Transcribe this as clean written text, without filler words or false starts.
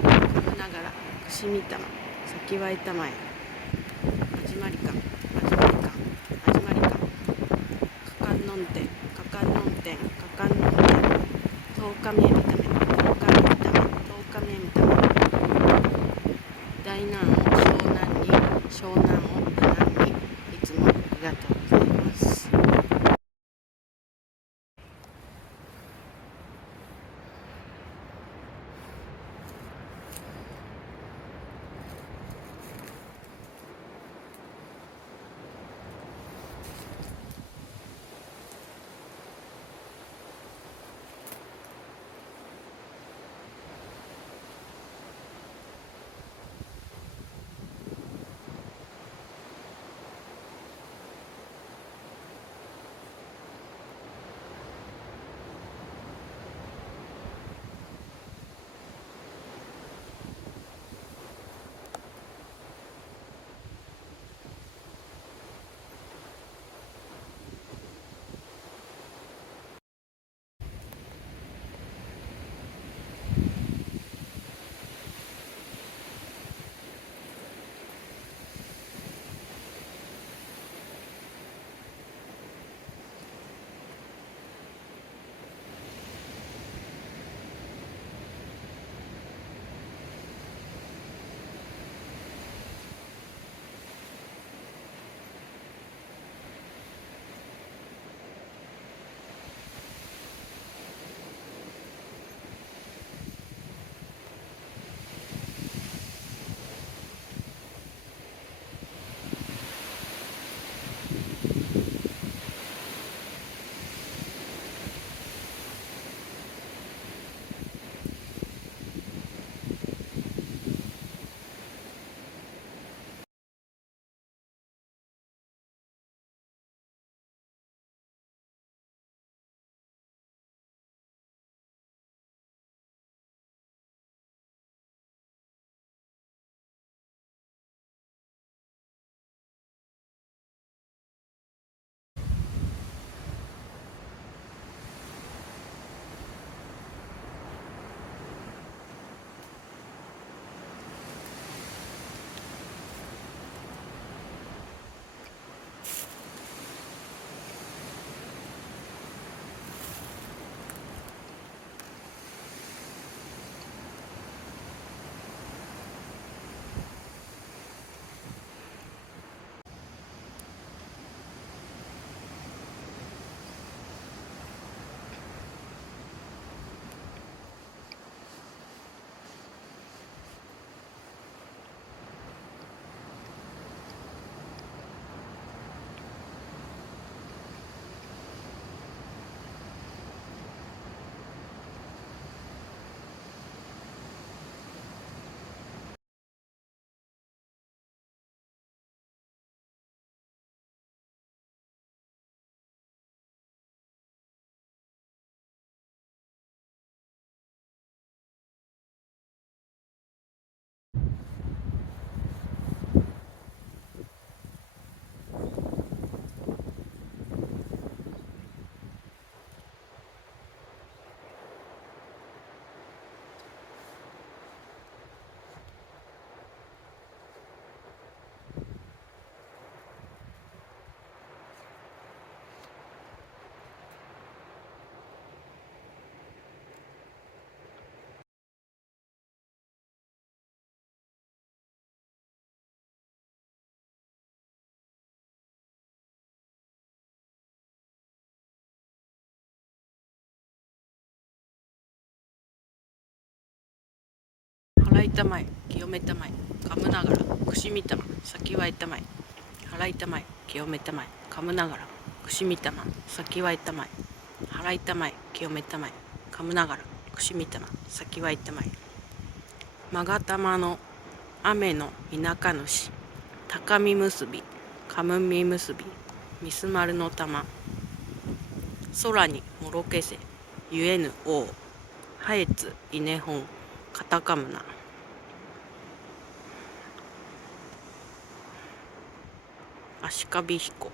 噛むながらくしみたま先はいたまえ始まりか始まりか始まりかかかんのんてんかかんのんてんかかんのんてん10日目みため10日目みため10日目みため大難を湘南に湘南を無難にいつもありがとうございます。払いたまえ清めたまえ噛むながらくしみたま先はいたまえ払いたまえ清めたまえ噛むながらくしみたま先はいたまえ払いたまえ清めたまえ噛むながらくしみたま先はいたまえまがたまの雨の田舎主高み結びかむみ結びみすまるの玉空にもろけせゆえぬ王はえついねほんかたかむな足かび彦